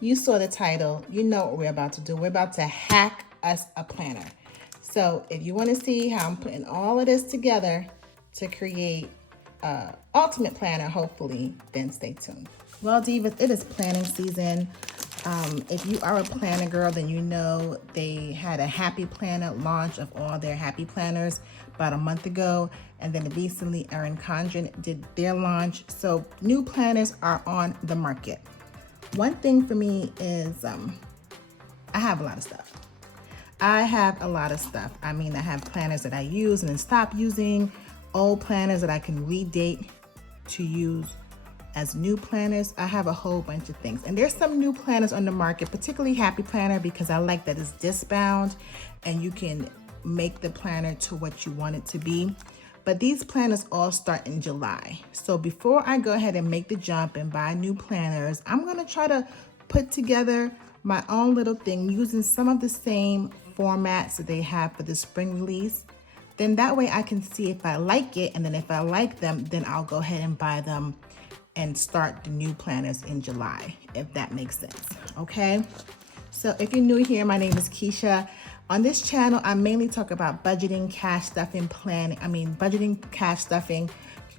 You saw the title. You know what we're about to do. We're about to hack us a planner. So if you want to see how I'm putting all of this together to create an ultimate planner, hopefully, then stay tuned. Well, Divas, it is planning season. If you are a planner girl, then you know they had a Happy Planner launch of all their Happy Planners about a month ago. And then recently, ERIN CONDREN did their launch. So new planners are on the market. One thing for me is I have a lot of stuff. I mean, I have planners that I use and then stop using, old planners that I can redate to use as new planners. I have a whole bunch of things. And there's some new planners on the market, particularly Happy Planner, because I like that it's disc bound and you can make the planner to what you want it to be. But these planners all start in July. So before I go ahead and make the jump and buy new planners, I'm gonna try to put together my own little thing using some of the same formats that they have for the spring release. Then that way I can see if I like it, and then if I like them, then I'll go ahead and buy them and start the new planners in July, if that makes sense, okay? So if you're new here, my name is Keisha. On this channel, I mainly talk about budgeting, cash stuffing, budgeting, cash stuffing,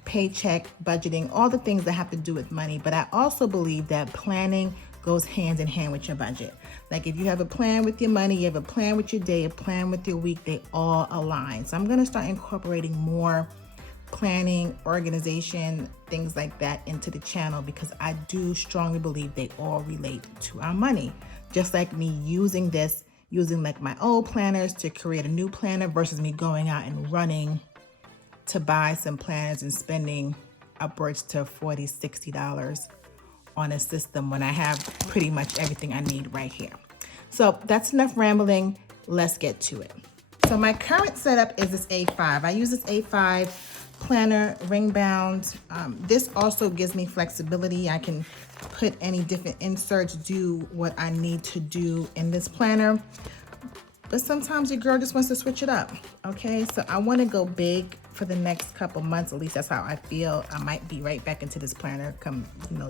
paycheck, budgeting, all the things that have to do with money. But I also believe that planning goes hand in hand with your budget. Like if you have a plan with your money, you have a plan with your day, a plan with your week, they all align. So I'm gonna start incorporating more planning, organization, things like that into the channel because I do strongly believe they all relate to our money. Just like me using like my old planners to create a new planner versus me going out and running to buy some planners and spending upwards to $40, $60 on a system when I have pretty much everything I need right here. So that's enough rambling. Let's get to it. So my current setup is this A5. I use this A5 planner ring bound. This also gives me flexibility. I can put any different inserts, do what I need to do in this planner. But sometimes your girl just wants to switch it up, okay? So I want to go big for the next couple months. At least that's how I feel. I might be right back into this planner come,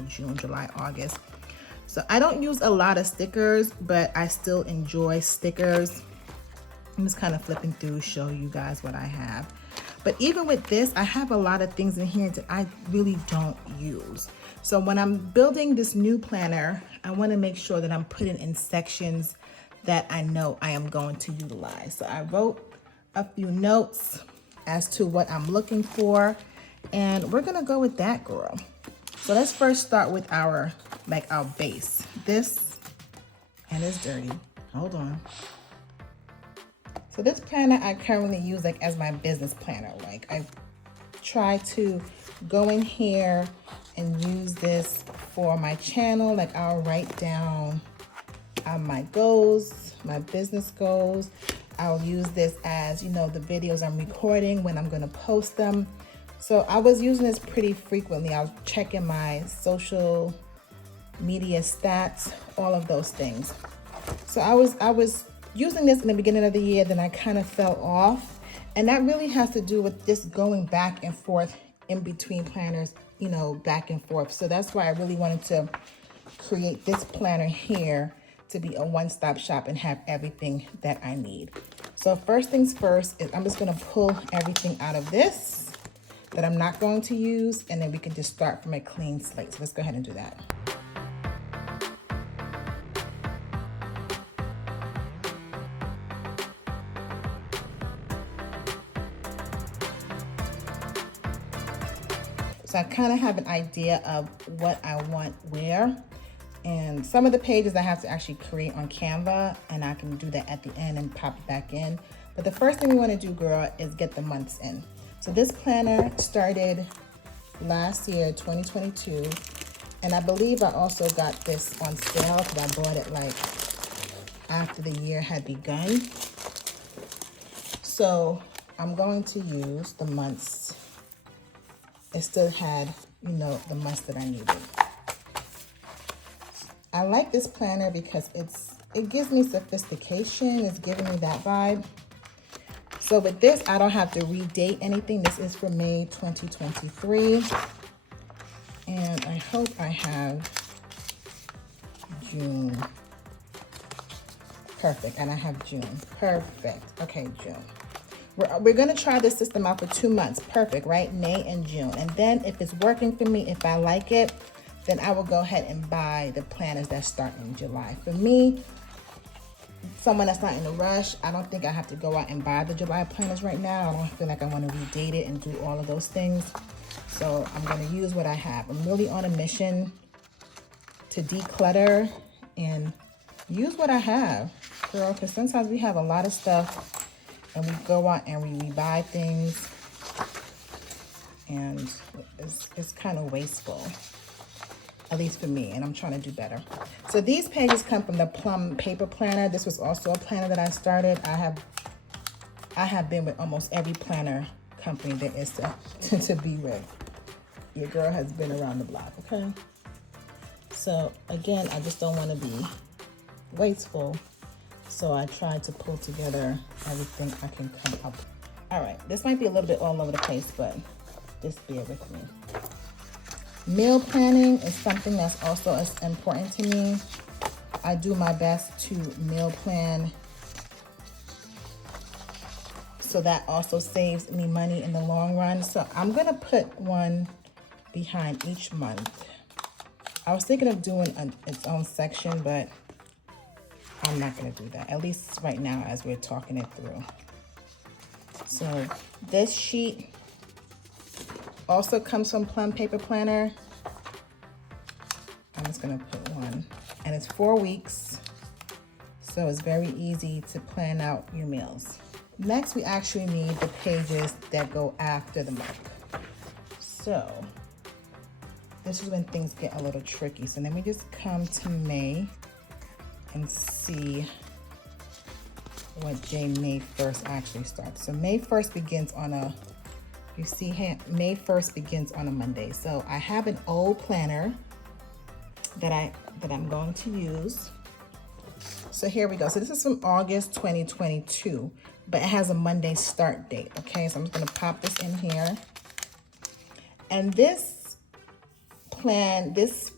June, July, August. So I don't use a lot of stickers, but I still enjoy stickers. I'm just kind of flipping through, show you guys what I have. But even with this, I have a lot of things in here that I really don't use. So when I'm building this new planner, I want to make sure that I'm putting in sections that I know I am going to utilize. So I wrote a few notes as to what I'm looking for, and we're gonna go with that, girl. So let's first start with our base. This, and it's dirty, hold on. So this planner I currently use as my business planner. I try to go in here and use this for my channel. I'll write down my goals, my business goals. I'll use this as, the videos I'm recording when I'm gonna post them. So I was using this pretty frequently. I was checking my social media stats, all of those things. So I was using this in the beginning of the year, then I kind of fell off. And that really has to do with just going back and forth in between planners, back and forth. So that's why I really wanted to create this planner here to be a one-stop shop and have everything that I need. So first things first is I'm just gonna pull everything out of this that I'm not going to use, and then we can just start from a clean slate. So let's go ahead and do that. So I kind of have an idea of what I want where. And some of the pages I have to actually create on Canva, and I can do that at the end and pop it back in. But the first thing we want to do, girl, is get the months in. So this planner started last year, 2022. And I believe I also got this on sale because I bought it after the year had begun. So I'm going to use the months. It still had, the months that I needed. I like this planner because it gives me sophistication. It's giving me that vibe. So with this, I don't have to redate anything. This is for May 2023. And I hope I have June. Perfect, and I have June. Perfect. Okay, June. We're gonna try this system out for 2 months. Perfect, right? May and June. And then if it's working for me, if I like it, then I will go ahead and buy the planners that start in July. For me, someone that's not in a rush, I don't think I have to go out and buy the July planners right now. I don't feel like I want to redate it and do all of those things. So I'm gonna use what I have. I'm really on a mission to declutter and use what I have, girl, because sometimes we have a lot of stuff and we go out and we buy things and it's kind of wasteful, at least for me, and I'm trying to do better. So these pages come from the Plum Paper Planner. This was also a planner that I started. I have been with almost every planner company there is to be with. Your girl has been around the block, okay? So again, I just don't want to be wasteful. So I tried to pull together everything I can come up with. All right, this might be a little bit all over the place, but just bear with me. Meal planning is something that's also as important to me. I do my best to meal plan, so that also saves me money in the long run. So I'm gonna put one behind each month. I was thinking of doing its own section, but I'm not gonna do that, at least right now as we're talking it through. So this sheet also comes from Plum Paper Planner. I'm just gonna put one, and it's 4 weeks, so it's very easy to plan out your meals. Next, we actually need the pages that go after the month. So this is when things get a little tricky. So let me just come to May and see what day May 1st actually starts. So May 1st begins on a, you see here, May 1st begins on a Monday. So I have an old planner that I'm going to use. So here we go. So this is from August 2022, but it has a Monday start date, okay? So I'm just gonna pop this in here. And this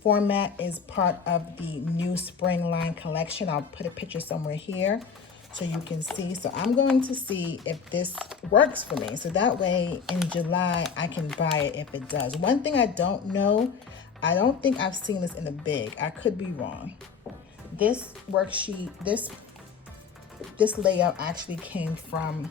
format is part of the new spring line collection. I'll put a picture somewhere here so you can see. So I'm going to see if this works for me. So that way in July, I can buy it if it does. One thing I don't know, I don't think I've seen this in a big. I could be wrong. This worksheet, this layout actually came from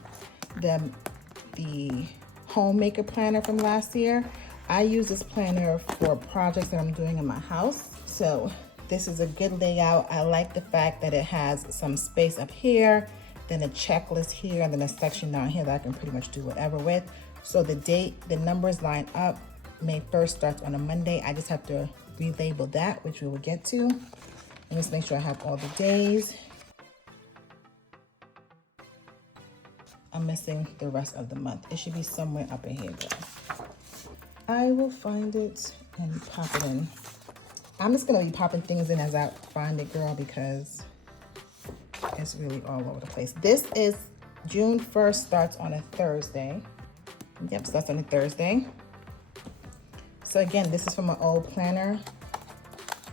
the homemaker planner from last year. I use this planner for projects that I'm doing in my house. So this is a good layout. I like the fact that it has some space up here, then a checklist here, and then a section down here that I can pretty much do whatever with. So the date, the numbers line up. May 1st starts on a Monday. I just have to relabel that, which we will get to. And just make sure I have all the days. I'm missing the rest of the month. It should be somewhere up in here, girl. I will find it and pop it in. I'm just gonna be popping things in as I find it, girl, because it's really all over the place. This is June 1st, starts on a Thursday. Yep, starts on a Thursday. So again, this is from my old planner,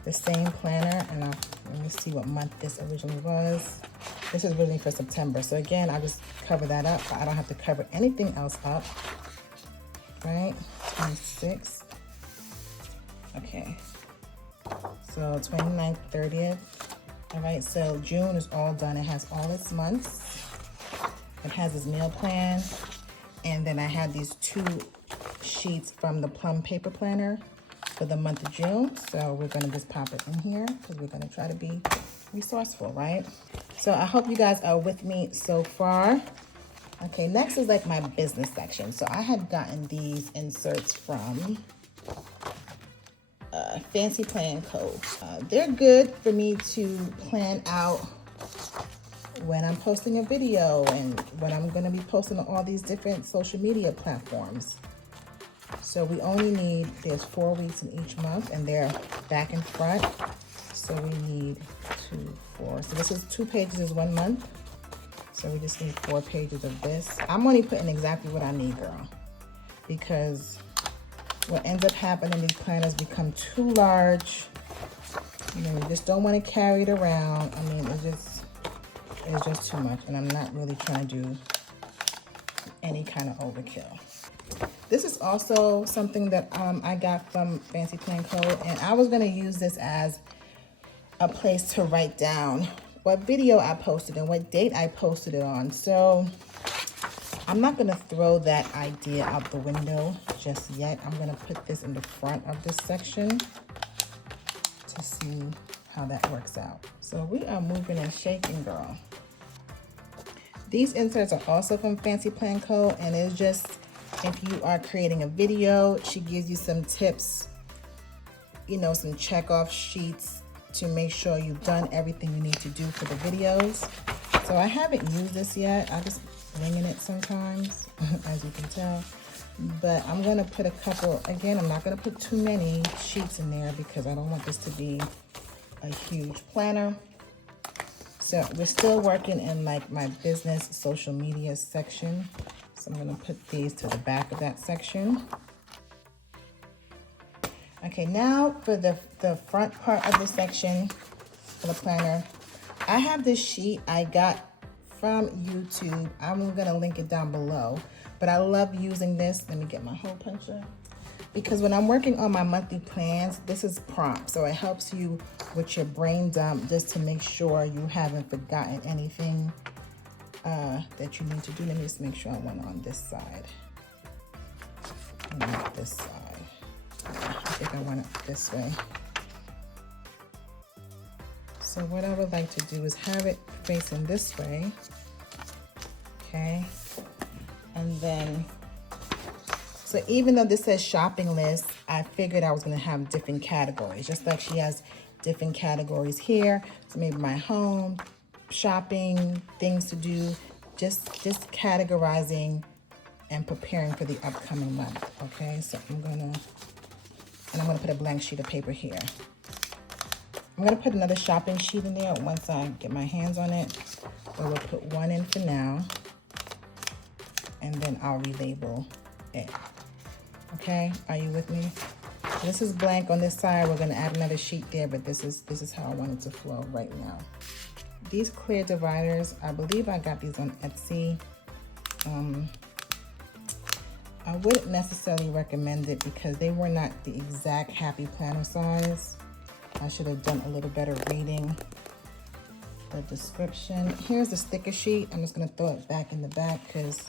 the same planner, and let me see what month this originally was. This is originally for September. So again, I just cover that up, but I don't have to cover anything else up, right? 26. Okay. So 29th, 30th. All right, so June is all done. It has all its months. It has its meal plan. And then I have these 2 sheets from the Plum Paper Planner for the month of June. So we're gonna just pop it in here because we're gonna try to be resourceful, right? So I hope you guys are with me so far. Okay, next is like my business section. So I had gotten these inserts from Fancy Plan Co. They're good for me to plan out when I'm posting a video and when I'm gonna be posting on all these different social media platforms. So we only need, there's 4 weeks in each month and they're back and front. So we need 2, 4. So this is 2 pages is 1 month. So we just need 4 pages of this. I'm only putting exactly what I need, girl, because what ends up happening, these planners become too large. You know, you just don't want to carry it around. I mean, it's just too much, and I'm not really trying to do any kind of overkill. This is also something that I got from Fancy Plan Code, and I was going to use this as a place to write down what video I posted and what date I posted it on. So I'm not going to throw that idea out the window just yet. I'm going to put this in the front of this section to see how that works out. So we are moving and shaking, girl. These inserts are also from Fancy Plan Code, and it's just, if you are creating a video, she gives you some tips, you know, some check off sheets to make sure you've done everything you need to do for the videos. So I haven't used this yet. I just winging it sometimes, as you can tell. But I'm gonna put a couple, again, I'm not gonna put too many sheets in there because I don't want this to be a huge planner. So we're still working in like my business social media section. So I'm gonna put these to the back of that section. Okay, now for the front part of the section for the planner, I have this sheet I got from YouTube. I'm gonna link it down below, but I love using this. Let me get my hole puncher. Because when I'm working on my monthly plans, this is prompt. So it helps you with your brain dump just to make sure you haven't forgotten anything that you need to do. Let me just make sure I want it on this side. Not this side. I think I want it this way. So what I would like to do is have it facing this way. Okay. And then, so even though this says shopping list, I figured I was going to have different categories, just like she has different categories here. So maybe my home, shopping, things to do, just categorizing and preparing for the upcoming month. Okay, so I'm gonna put a blank sheet of paper here. I'm gonna put another shopping sheet in there once I get my hands on it. So we'll put one in for now, and then I'll relabel it. Okay, are you with me? This is blank on this side. We're gonna add another sheet there, but this is how I want it to flow right now. These clear dividers, I believe I got these on Etsy. I wouldn't necessarily recommend it because they were not the exact happy planner size. I should have done a little better reading the description. Here's the sticker sheet. I'm just gonna throw it back in the back because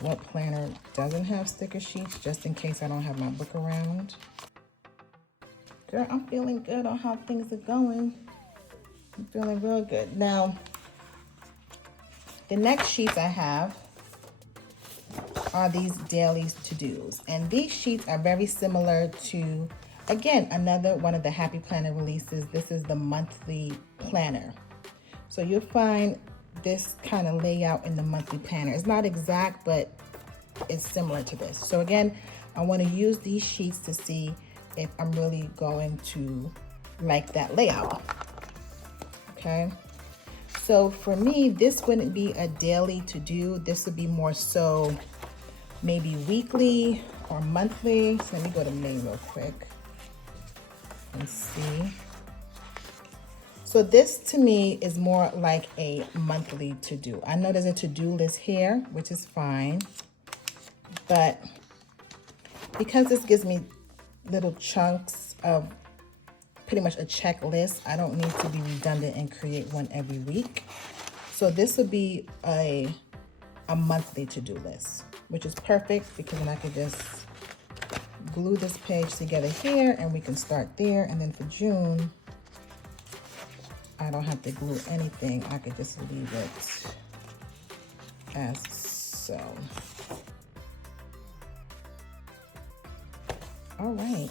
what planner doesn't have sticker sheets, just in case I don't have my book around. Girl, I'm feeling good on how things are going. I'm feeling real good. Now, the next sheets I have are these daily to-dos. And these sheets are very similar to, again, another one of the Happy Planner releases. This is the monthly planner. So you'll find this kind of layout in the monthly planner. It's not exact, but it's similar to this. So again, I want to use these sheets to see if I'm really going to like that layout. Okay. So for me, this wouldn't be a daily to-do. This would be more so maybe weekly or monthly. So let me go to May real quick and see. So this to me is more like a monthly to-do. I know there's a to-do list here, which is fine, but because this gives me little chunks of pretty much a checklist, I don't need to be redundant and create one every week. So this would be a monthly to-do list, which is perfect because then I could just glue this page together here and we can start there. And then for June, I don't have to glue anything. I could just leave it as so. All right.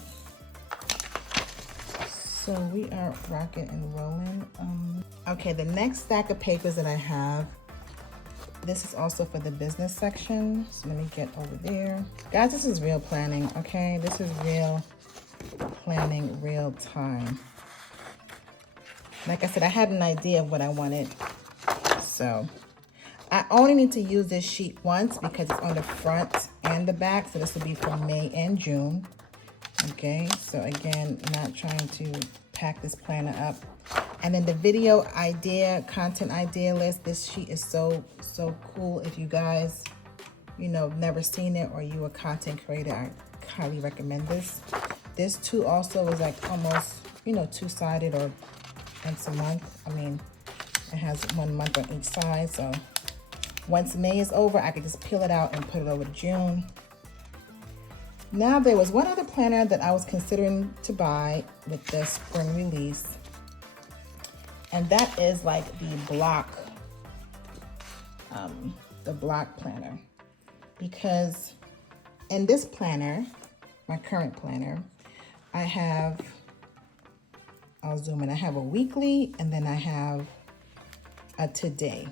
So we are rocking and rolling. Okay, the next stack of papers that I have, this is also for the business section. So let me get over there. Guys, this is real planning, okay? This is real planning, real time. Like I said, I had an idea of what I wanted. So I only need to use this sheet once because it's on the front and the back. So this will be for May and June. Okay, so again, not trying to pack this planner up. And then the video idea, content idea list, this sheet is so cool. If you guys, you know, never seen it or you a content creator, I highly recommend this. This too also is like almost, you know, two-sided or once a month. I mean, it has 1 month on each side. So once May is over, I could just peel it out and put it over to June. Now there was one other planner that I was considering to buy with the spring release. And that is like the block planner. Because in this planner, my current planner, I have, I'll zoom in, I have a weekly and then I have a today.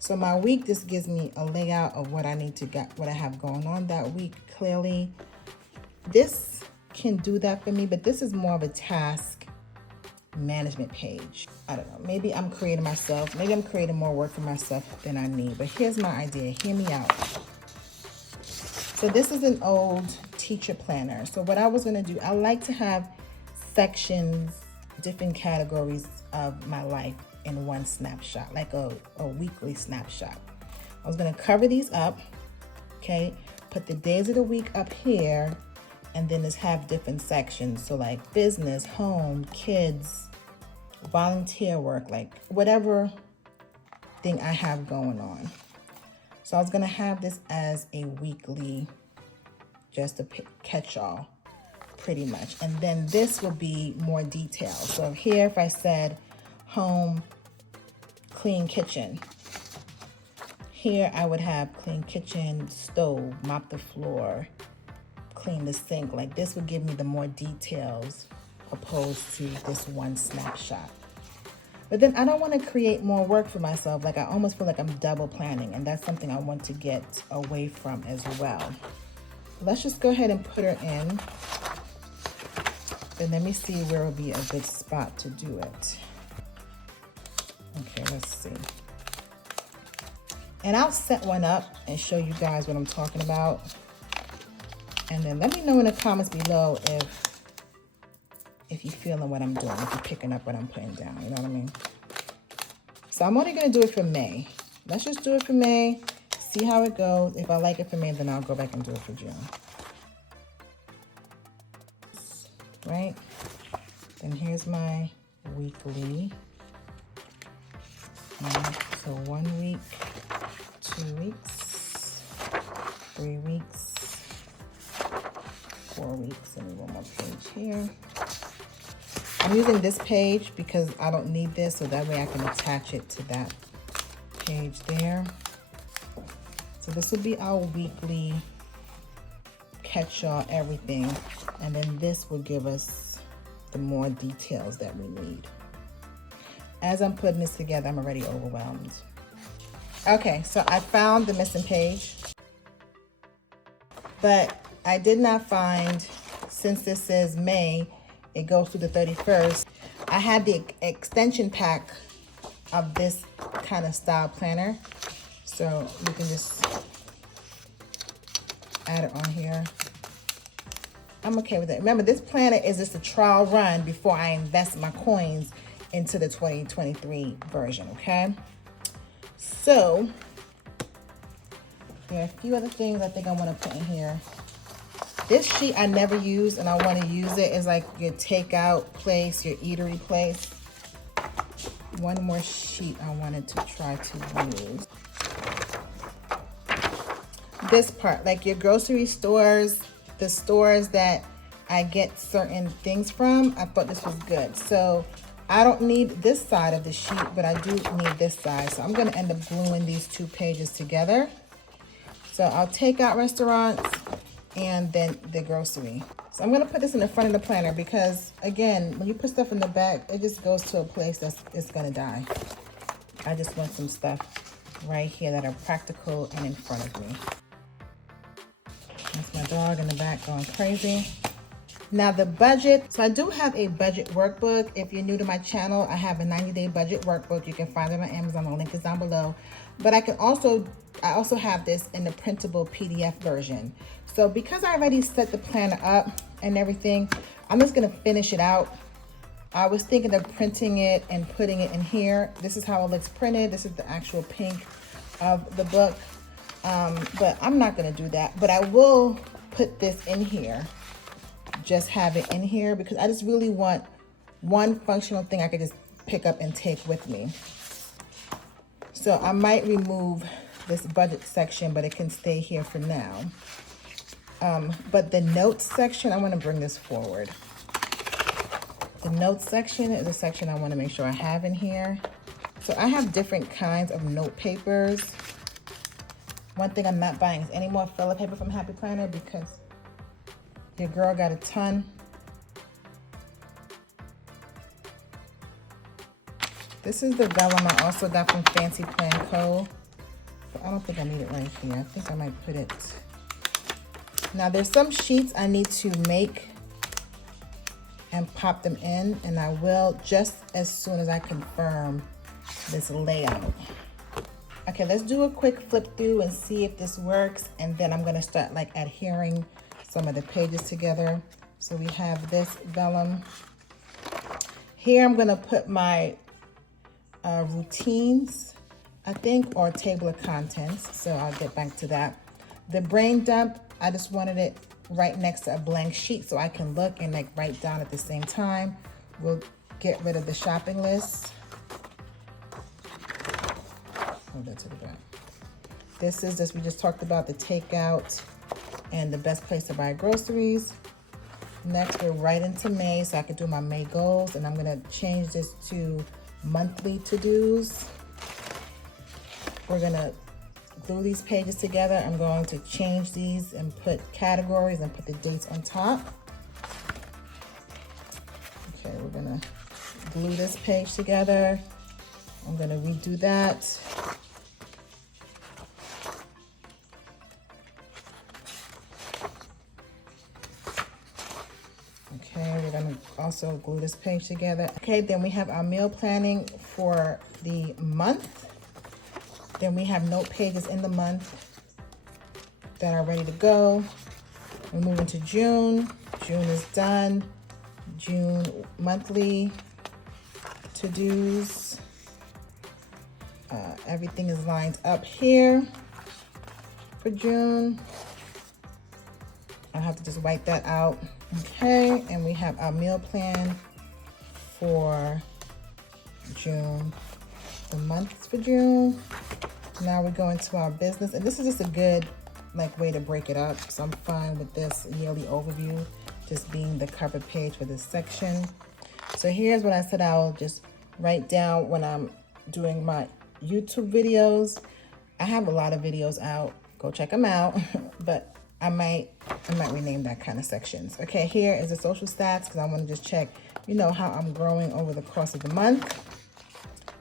So my week just gives me a layout of what I need to get, what I have going on that week clearly. This can do that for me, but this is more of a task management page. I don't know, maybe I'm creating myself, maybe I'm creating more work for myself than I need, but here's my idea, hear me out. So this is an old teacher planner. So what I was gonna do, I like to have sections, different categories of my life in one snapshot, like a weekly snapshot. I was gonna cover these up, okay? Put the days of the week up here, and then just have different sections. So like business, home, kids, volunteer work, like whatever thing I have going on. So I was gonna have this as a weekly, just a catch-all, pretty much. And then this will be more detailed. So here, if I said home, clean kitchen, here I would have clean kitchen, stove, mop the floor, clean the sink. Like this would give me the more details opposed to this one snapshot. But then I don't want to create more work for myself. Like I almost feel like I'm double planning, and that's something I want to get away from as well. Let's just go ahead and put her in. Then let me see where would be a good spot to do it. Okay, let's see. And I'll set one up and show you guys what I'm talking about. And then let me know in the comments below if you're feeling what I'm doing, if you're picking up what I'm putting down, you know what I mean? So I'm only gonna do it for May. Let's just do it for May, see how it goes. If I like it for May, then I'll go back and do it for June. Right? Then here's my weekly. So 1 week, 2 weeks, 3 weeks, 4 weeks, and one more page here. I'm using this page because I don't need this, so that way I can attach it to that page there. So this will be our weekly catch-all everything, and then this will give us the more details that we need. As I'm putting this together, I'm already overwhelmed. Okay, so I found the missing page, but I did not find, since this says May, it goes through the 31st. I had the extension pack of this kind of style planner. So you can just add it on here. I'm okay with it. Remember, this planner is just a trial run before I invest my coins into the 2023 version, okay? So there are a few other things I think I want to put in here. This sheet I never used and I want to use it as like your takeout place, your eatery place. One more sheet I wanted to try to use. This part, like your grocery stores, the stores that I get certain things from, I thought this was good. So I don't need this side of the sheet, but I do need this side. So I'm going to end up gluing these two pages together. So I'll take out restaurants and then the grocery. So I'm gonna put this in the front of the planner because again, when you put stuff in the back, it just goes to a place it's gonna die. I just want some stuff right here that are practical and in front of me. That's my dog in the back going crazy. Now the budget, so I do have a budget workbook. If you're new to my channel, I have a 90-day budget workbook. You can find it on Amazon, the link is down below. But I also have this in the printable PDF version. So because I already set the planner up and everything, I'm just gonna finish it out I was thinking of printing it and putting it in here. This is how it looks printed. This is the actual pink of the book. But I'm not gonna do that. But I will put this in here. Just have it in here because I just really want one functional thing I could just pick up and take with me. So I might remove this budget section, but it can stay here for now. But the notes section, I want to bring this forward. The notes section is a section I want to make sure I have in here. So I have different kinds of note papers. One thing I'm not buying is any more filler paper from Happy Planner because your girl got a ton. This is the vellum I also got from Fancy Plan Co. But I don't think I need it right here. I think I might put it. Now there's some sheets I need to make and pop them in, and I will just as soon as I confirm this layout. Okay, let's do a quick flip through and see if this works, and then I'm gonna start like adhering some of the pages together. So we have this vellum. Here I'm gonna put my routines, I think, or table of contents. So I'll get back to that. The brain dump, I just wanted it right next to a blank sheet so I can look and like write down at the same time. We'll get rid of the shopping list. Hold that to the back. This is we just talked about the takeout and the best place to buy groceries. Next, we're right into May, so I can do my May goals, and I'm gonna change this to monthly to-dos. We're gonna glue these pages together. I'm going to change these and put categories and put the dates on top. Okay, we're gonna glue this page together. I'm gonna redo that. Okay, we're gonna also glue this page together. Okay, then we have our meal planning for the month. Then we have note pages in the month that are ready to go. We're moving to June. June is done. June monthly to-dos. Everything is lined up here for June. I'll have to just wipe that out. Okay, and we have our meal plan for June, the months for June. Now we're going to our business, and this is just a good like way to break it up, so I'm fine with this yearly overview just being the cover page for this section. So here's what I said I'll just write down when I'm doing my YouTube videos. I have a lot of videos out, go check them out, but I might rename that kind of sections. Okay, here is the social stats because I want to just check, you know, how I'm growing over the course of the month.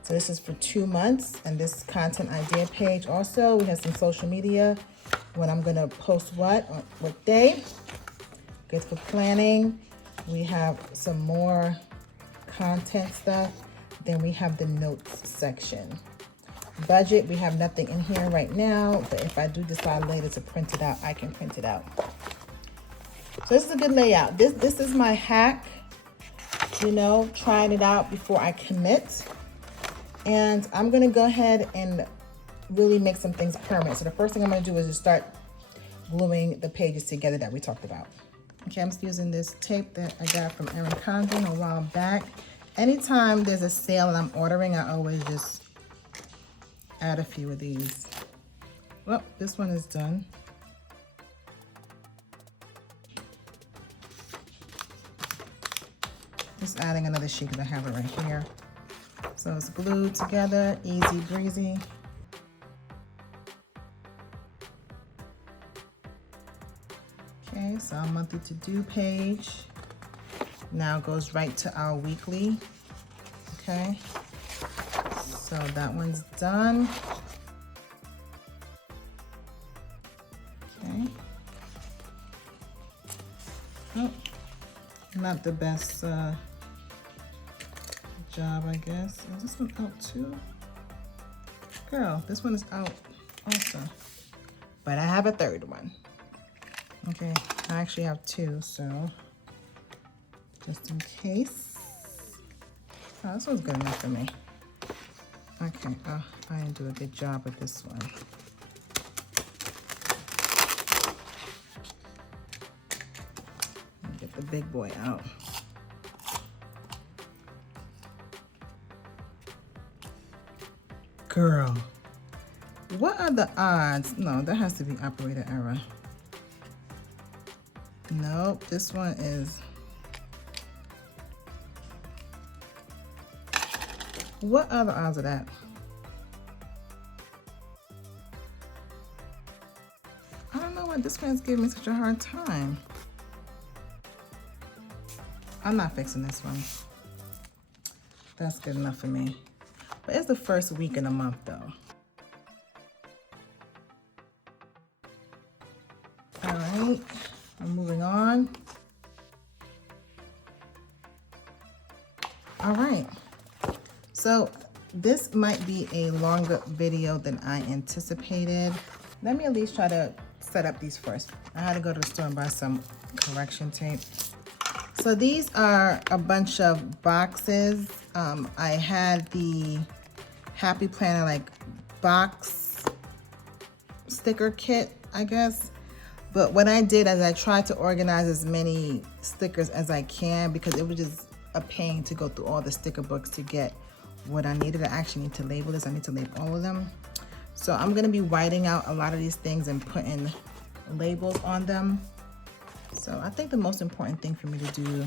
So this is for 2 months, and this content idea page also, we have some social media, when I'm gonna post what day. Good for planning. We have some more content stuff. Then we have the notes section. Budget, we have nothing in here right now, but if I do decide later to print it out, I can print it out. So this is a good layout. This is my hack, you know, trying it out before I commit. And I'm gonna go ahead and really make some things permanent. So the first thing I'm gonna do is just start gluing the pages together that we talked about. Okay, I'm just using this tape that I got from ERIN CONDREN a while back. Anytime there's a sale and I'm ordering, I always just add a few of these. Well, this one is done. Just adding another sheet because I have it right here. So it's glued together, easy breezy. Okay, so our monthly to-do page now goes right to our weekly. Okay, so that one's done. Okay. Oh, not the best job, I guess. Is this one out too? Girl, this one is out also. But I have a third one. Okay, I actually have two, so just in case. Oh, this one's good enough for me. Okay, oh, I didn't do a good job with this one. Get the big boy out. Girl, what are the odds? No, that has to be operator error. Nope, this one is. What are the odds of that? I don't know why this one's giving me such a hard time. I'm not fixing this one. That's good enough for me. But it's the first week in the month though. All right, I'm moving on. All right, so this might be a longer video than I anticipated. Let me at least try to set up these first. I had to go to the store and buy some correction tape. So these are a bunch of boxes. I had the Happy Planner like box sticker kit, I guess. But what I did is I tried to organize as many stickers as I can because it was just a pain to go through all the sticker books to get what I needed. I actually need to label this. I need to label all of them. So I'm gonna be writing out a lot of these things and putting labels on them. So I think the most important thing for me to do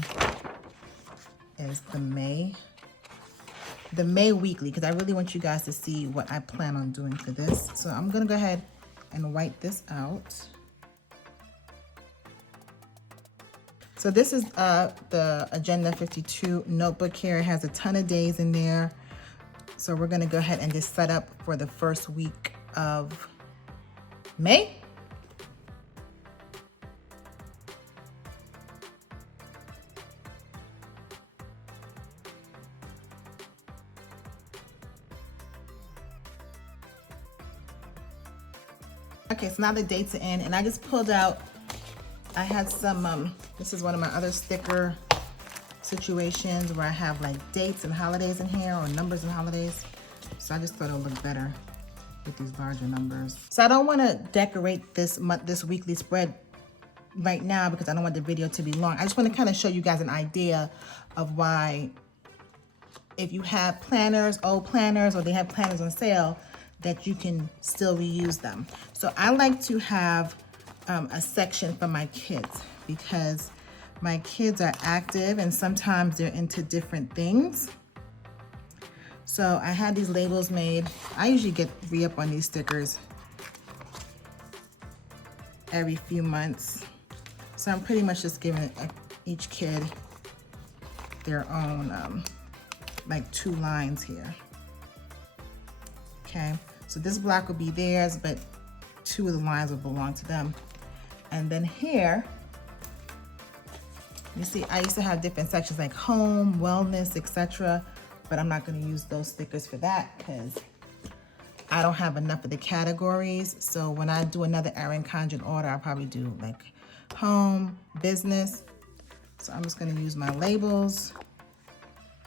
is the May weekly, because I really want you guys to see what I plan on doing for this. So I'm gonna go ahead and write this out. So this is the Agenda 52 notebook here. It has a ton of days in there. So we're gonna go ahead and just set up for the first week of May. Okay, so now the dates are in, and I just pulled out, I had some, this is one of my other sticker situations where I have like dates and holidays in here, or numbers and holidays. So I just thought it would look better with these larger numbers. So I don't want to decorate this weekly spread right now because I don't want the video to be long. I just want to kind of show you guys an idea of why, if you have planners, old planners, or they have planners on sale, that you can still reuse them. So I like to have a section for my kids because my kids are active and sometimes they're into different things. So I had these labels made. I usually get re-up on these stickers every few months. So I'm pretty much just giving each kid their own like 2 lines here. Okay, so this block will be theirs, but 2 of the lines will belong to them. And then here, you see, I used to have different sections like home, wellness, etc. But I'm not going to use those stickers for that because I don't have enough of the categories. So when I do another ERIN CONDREN order, I'll probably do like home, business. So I'm just going to use my labels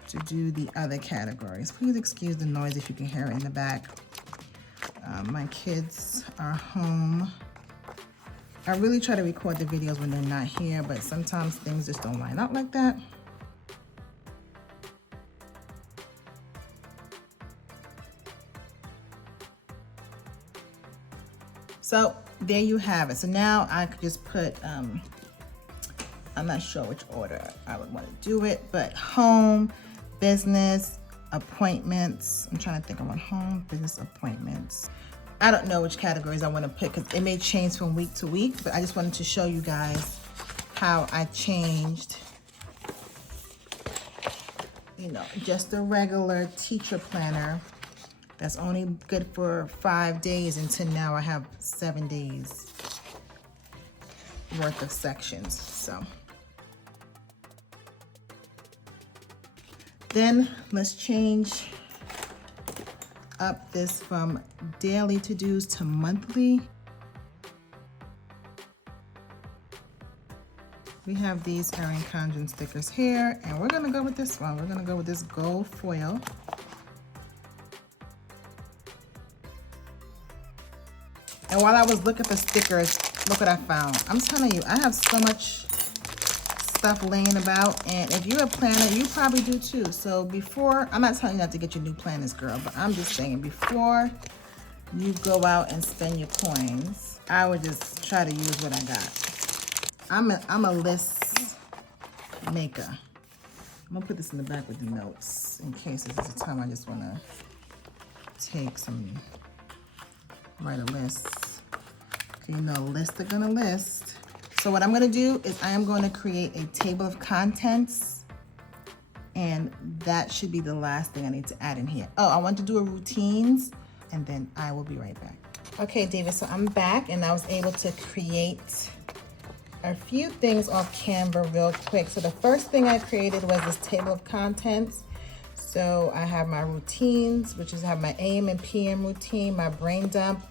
to do the other categories. Please excuse the noise if you can hear it in the back. My kids are home. I really try to record the videos when they're not here, but sometimes things just don't line up like that. So there you have it. So now I could just put, I'm not sure which order I would want to do it, but home, business, appointments. I'm trying to think. I want home, business, appointments. I don't know which categories I want to put because it may change from week to week, but I just wanted to show you guys how I changed, you know, just a regular teacher planner that's only good for 5 days until now I have 7 days worth of sections. So then let's change up this from daily to-dos to monthly. We have these ERIN CONDREN stickers here, and we're gonna go with this one. We're gonna go with this gold foil. And while I was looking for stickers, look what I found. I'm telling you, I have so much stuff laying about, and if you're a planner, you probably do too. So before, I'm not telling you not to get your new planners, girl, but I'm just saying before you go out and spend your coins, I would just try to use what I got. I'm a list maker. I'm gonna put this in the back with the notes in case this is a time I just wanna write a list. Okay, you know, lists are gonna list. So what I'm gonna do is I am going to create a table of contents, and that should be the last thing I need to add in here. Oh, I want to do a routines, and then I will be right back. Okay, Diva, so I'm back, and I was able to create a few things off Canva real quick. So the first thing I created was this table of contents. So I have my routines, which is I have my AM and PM routine, my brain dump,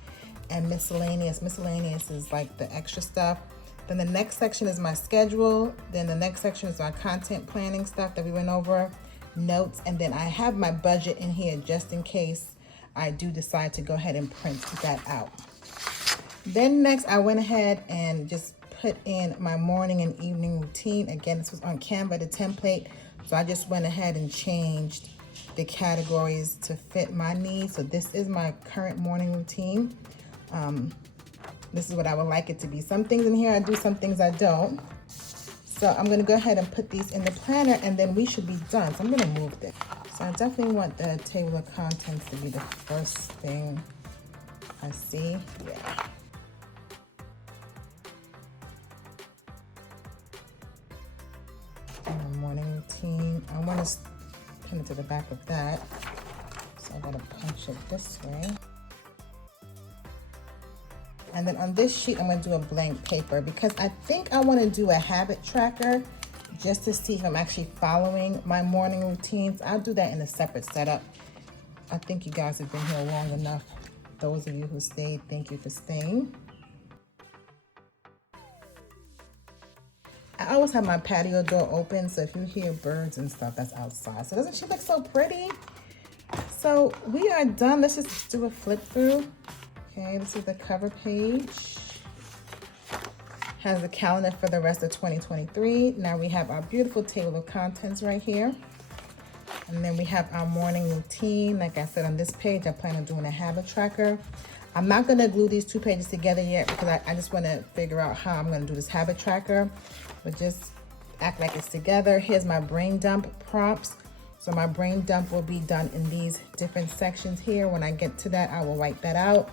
and miscellaneous. Miscellaneous is like the extra stuff. Then the next section is my schedule. Then the next section is my content planning stuff that we went over, notes, and then I have my budget in here just in case I do decide to go ahead and print that out. Then next, I went ahead and just put in my morning and evening routine. Again, this was on Canva, the template. So I just went ahead and changed the categories to fit my needs. So this is my current morning routine. This is what I would like it to be. Some things in here I do, some things I don't. So I'm gonna go ahead and put these in the planner, and then we should be done. So I'm gonna move this. So I definitely want the table of contents to be the first thing I see. Yeah. And the morning routine. I want to pin it to the back of that. So I gotta punch it this way. And then on this sheet, I'm gonna do a blank paper because I think I wanna do a habit tracker just to see if I'm actually following my morning routines. I'll do that in a separate setup. I think you guys have been here long enough. Those of you who stayed, thank you for staying. I always have my patio door open, so if you hear birds and stuff, that's outside. So doesn't she look so pretty? So we are done. Let's just do a flip through. Okay, this is the cover page. Has the calendar for the rest of 2023. Now we have our beautiful table of contents right here. And then we have our morning routine. Like I said, on this page, I plan on doing a habit tracker. I'm not gonna glue these two pages together yet because I just wanna figure out how I'm gonna do this habit tracker, but just act like it's together. Here's my brain dump prompts. So my brain dump will be done in these different sections here. When I get to that, I will wipe that out.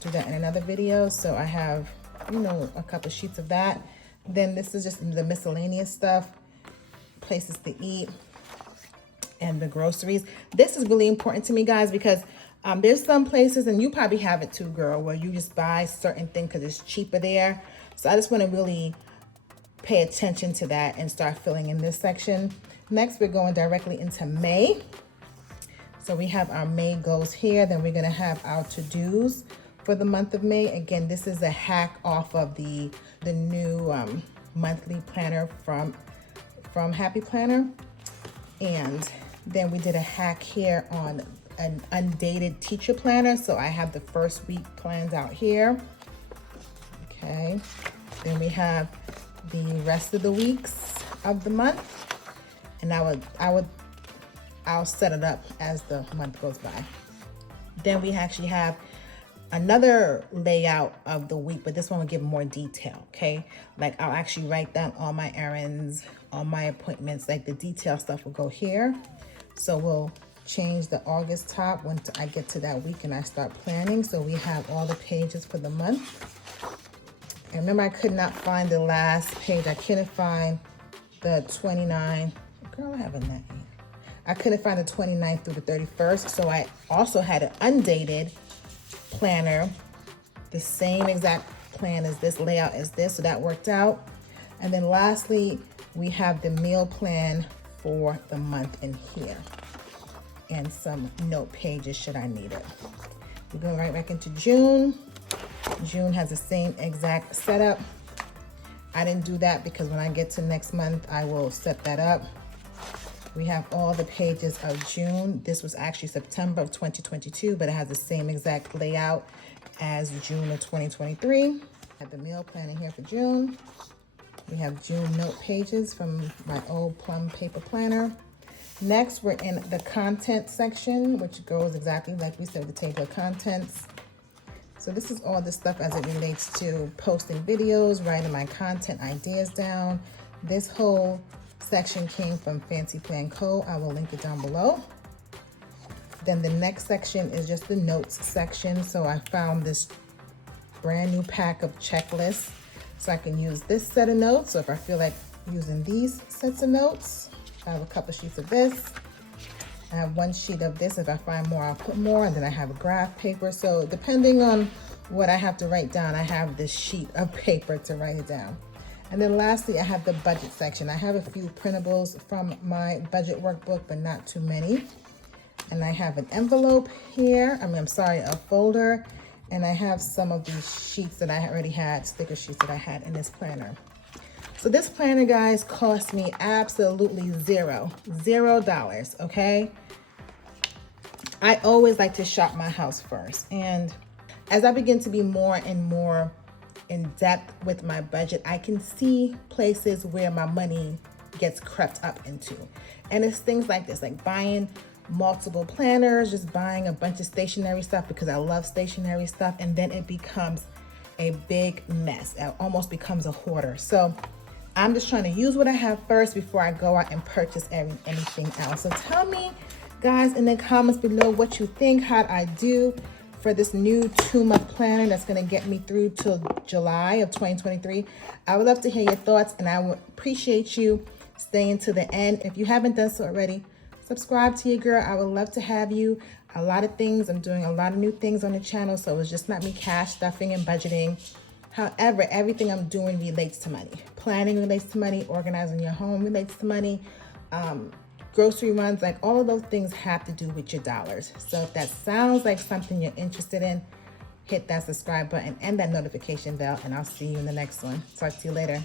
Do that in another video. So I have, you know, a couple sheets of that. Then this is just the miscellaneous stuff, places to eat, and the groceries. This is really important to me, guys, because there's some places, and you probably have it too, girl, where you just buy certain things because it's cheaper there. So I just want to really pay attention to that and start filling in this section. Next, we're going directly into May. So we have our May goals here. Then we're going to have our to-dos for the month of May. Again, this is a hack off of the new monthly planner from Happy Planner. And then we did a hack here on an undated teacher planner. So I have the first week planned out here. Okay. Then we have the rest of the weeks of the month. And I'll set it up as the month goes by. Then we actually have another layout of the week, but this one will give more detail, okay? Like I'll actually write down all my errands, all my appointments, like the detail stuff will go here. So we'll change the August top once I get to that week and I start planning. So we have all the pages for the month. And remember, I could not find the last page. I couldn't find the 29. Girl, I haven't that yet. I couldn't find the 29th through the 31st. So I also had an undated planner, the same exact plan as this, layout as this, so that worked out. And then lastly, we have the meal plan for the month in here and some note pages should I need it. We're going right back into June. June has the same exact setup. I didn't do that because when I get to next month, I will set that up. We have all the pages of June. This was actually September of 2022, but it has the same exact layout as June of 2023. I have the meal planning here for June. We have June note pages from my old plum paper planner. Next, we're in the content section, which goes exactly like we said, the table of contents. So this is all the stuff as it relates to posting videos, writing my content ideas down. This whole section came from Fancy Plan Co. I will link it down below. Then the next section is just the notes section. So I found this brand new pack of checklists. So I can use this set of notes. So if I feel like using these sets of notes, I have a couple sheets of this. I have one sheet of this. If I find more, I'll put more. And then I have a graph paper. So depending on what I have to write down, I have this sheet of paper to write it down. And then lastly, I have the budget section. I have a few printables from my budget workbook, but not too many. And I have an envelope here. A folder. And I have some of these sheets that I already had, sticker sheets that I had in this planner. So this planner, guys, cost me absolutely $0, okay? I always like to shop my house first. And as I begin to be more and more in depth with my budget, I can see places where my money gets crept up into. And it's things like this, like buying multiple planners, just buying a bunch of stationery stuff because I love stationery stuff. And then it becomes a big mess. It almost becomes a hoarder. So I'm just trying to use what I have first before I go out and purchase anything else. So tell me, guys, in the comments below what you think, how I do for this new 2-month planner that's going to get me through till July of 2023. I would love to hear your thoughts, and I would appreciate you staying to the end. If you haven't done so already, subscribe to your girl. I would love to have you. A lot of things. I'm doing a lot of new things on the channel, so it's just not me cash stuffing and budgeting. However, everything I'm doing relates to money. Planning relates to money. Organizing your home relates to money. Grocery runs, like all of those things have to do with your dollars. So if that sounds like something you're interested in, hit that subscribe button and that notification bell, and I'll see you in the next one. Talk to you later.